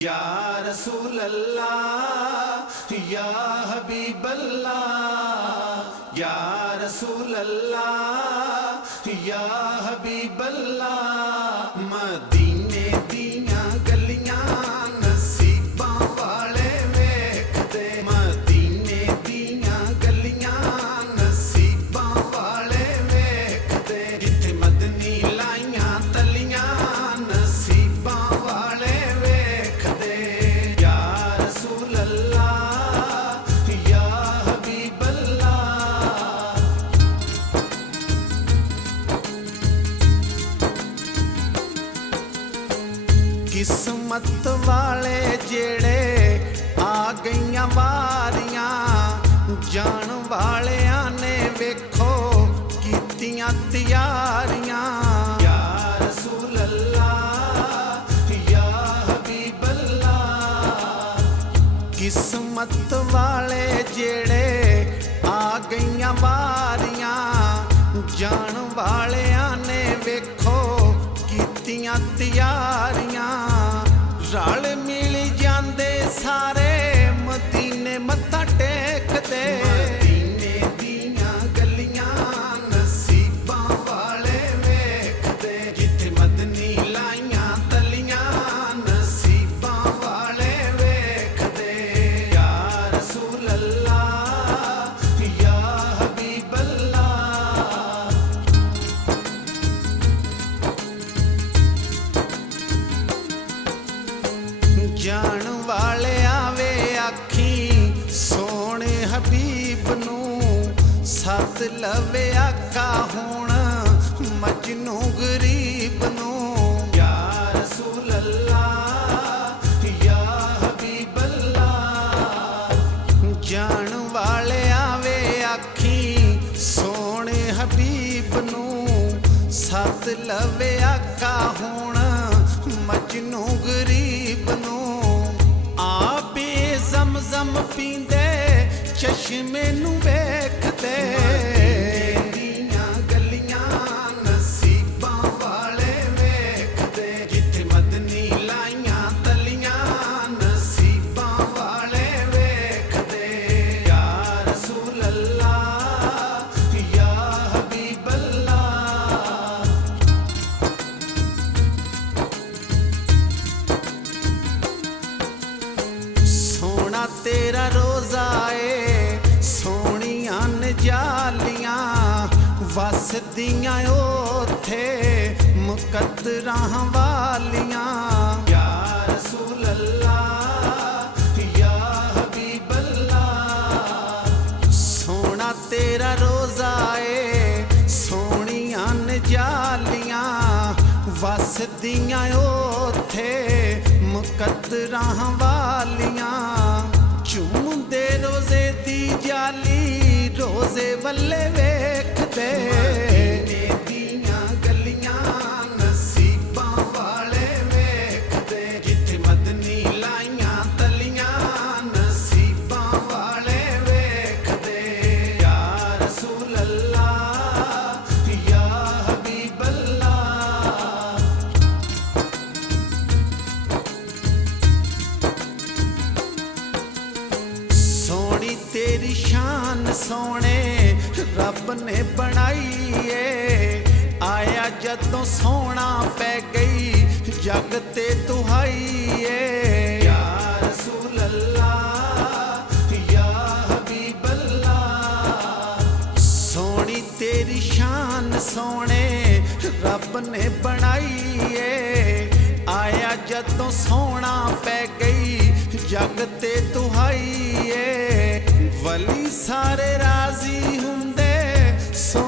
या रसूल अल्लाह या हबीब अल्लाह या रसूल अल्लाह या हबीब अल्लाह। मदीने दियां गलियां नसीबां वाले वेखदे, मदीने दियां गलियां नसीबां वाले वेखदे, जिथे मदनी लाइयां तलियां नसीबां वाले वेखदे। या रसूल अल्लाह या हबीब अल्लाह। किस्मत वाले जेड़े आ गईयां वारियां, जान वालियां ने वेखो कीतियां तैयारियां। या रसूल अल्लाह या हबीब अल्लाह। किस्मत वाले जेड़े आ गईयां वारियां, जान वालियां ने वेखो कीतियां तैयारियां। रल मिल जांदे सारे मदीने मत्था टेकदे, मदीने दियां गलियां नसीबां वाले वेखदे, जिथे मदनी लाइयां तलियां नसीबां वाले वेखदे। या रसूल अल्लाह या हबीब अल्लाह। जान वाले आवे आखी सोने हबीब नू, सद लवे आका हुण मजनू गरीब नू। या रसूल अल्लाह या हबीब अल्लाह। जान वाले आवे आखी सोने हबीब नू, सद लवे आका हुण मजनू गरीब नू। आपे ज़मज़म पींदे चश्मे नू वेखदे, दियां गलियां नसीबां वाले वेखदे, जिथे मदनी लाइयां तलियां नसीबां वाले वेखदे। या रसूल अल्लाह या हबीब अल्लाह। सोना तेरा रोज़ा ए सोनिया नजालियां, वसदियां ओथे मुकद्दरां वालियां। या रसूल अल्लाह या हबीब अल्लाह। सोना तेरा रोज़ा ए सोनिया नजालियां, वसदियां ओथे मुकद्दरां वालियां। चुमदे रोज़े दी जाली रोज़े वल्ले वेखदे, मदीने दियां गलियां नसीबां वाले वेखदे, जिथे मदनी लाइयां तलियां नसीबां वाले वेखदे। या रसूल अल्लाह या हबीब अल्लाह। सोनी तेरी शान सोने रब ने बनाई ए, आया जदों सोना पै गई जग ते दुहाई ए। या रसूल अल्लाह या हबीब अल्लाह। सोनी तेरी शान सोने रब ने बनाई ए, आया जदों सोना पै गई जग ते दुहाई ए। वली सारे राजी हुंदे सो